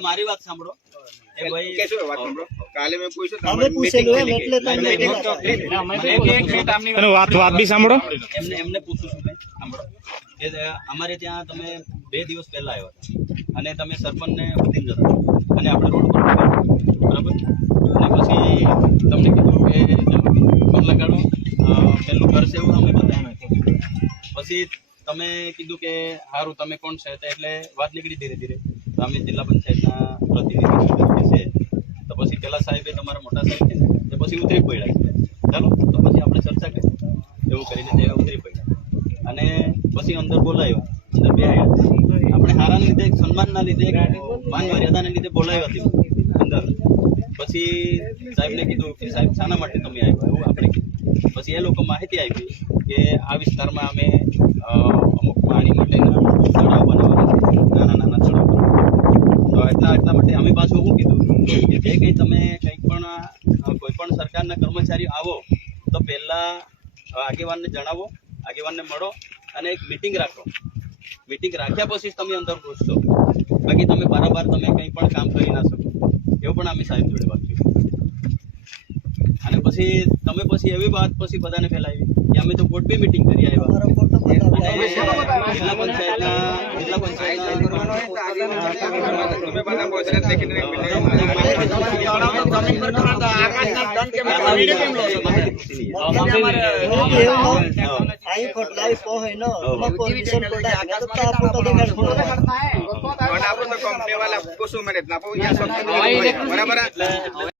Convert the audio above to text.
મારી વાત સાંભળો એ ભાઈ વાત સાંભળો કાલે મેં પૂછ્યું અમે પૂછેલું એમ એટલે તમે વાત બી સાંભળો એમને પૂછું છું મેં સાંભળો કે અમારે ત્યાં તમે 2 દિવસ પહેલા આવ્યા હતા અને તમે સરપંચને ઉધીન જતા અને આપણે રોડ પર બરાબર અને પછી તમને કીધું કે ફોન લગાડો પેલું કરશે એવું અમે બતાવ્યું પછી તમે કીધું કે સારું તમે કોણ છે એટલે વાત નીકળી ધીરે ધીરે તો અમે જિલ્લા પંચાયતના પ્રતિનિધિ છે તો પછી પેલા સાહેબે તમારા મોટા સાહેબ છે તો પછી ઉતરી પડ્યા છે ચાલો તો પછી આપણે ચર્ચા કરી એવું કરીને તે ઉતરી પડ્યા અને પછી અંદર બોલાયો અંદર બે આપણે હારાના લીધે સન્માનના લીધે માન મર્યાદાના લીધે બોલાયો હતી અંદર પછી સાહેબને કીધું કે સાહેબ શાના માટે તમે આવ્યા એવું આપણે કીધું પછી એ લોકો માહિતી આપી કે આ વિસ્તારમાં અમે અમુક પાણી માટેના તળાવ બનાવવાના નાના તળાવ તો એટલા માટે અમે પાછું શું કીધું કે જે કંઈ તમે કંઈક પણ કોઈ પણ સરકારના કર્મચારીઓ આવો તો પહેલાં આગેવાનને જણાવો આગેવાનને મળો અને એક મિટિંગ રાખો મિટિંગ રાખ્યા પછી જ તમે અંદર ઘૂસશો બાકી તમે બારંબાર તમે કંઈ પણ કામ કરી ના શકો એવું પણ અમે સાહેબ જોડે વાત કર્યું અને પછી તમે પછી એવી વાત પછી બધાને ફેલાવી કે અમે તો કોર્ટ બી મિટિંગ કરી આવ્યા જિલ્લા કંપની વાળા પૂછું મને બરાબર